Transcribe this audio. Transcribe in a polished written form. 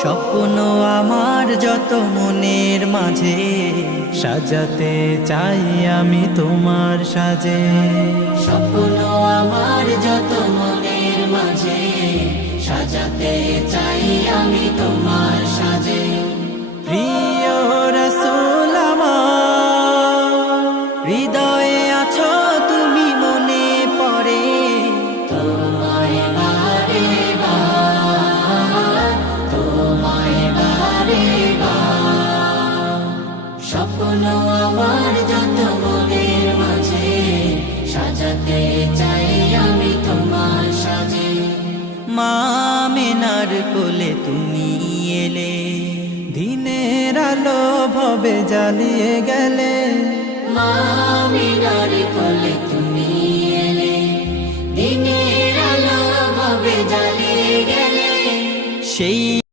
স্বপ্ন আমার যত মনের মাঝে সাজাতে চাই আমি তোমার সাজে। স্বপ্ন আমার যত মনের মাঝে সাজাতে চাই আমি তোমার সাজে। প্রিয় রাসূল আমার, হৃদয়ে আছো তুমি, মনে পড়ে তোমায় বারে বার, তোমায় বারে বার। স্বপ্ন আমার যত মনের মাঝে সাজাতে চাই আমি তোমার সাজে। মা আমিনার কোলে তুমি এলে, দিনের আলো ভবে জ্বালিয়ে গেলে। মা আমিনার কোলে তুমি এলে, দিনের আলো ভাবে জ্বালিয়ে গেলে। সেই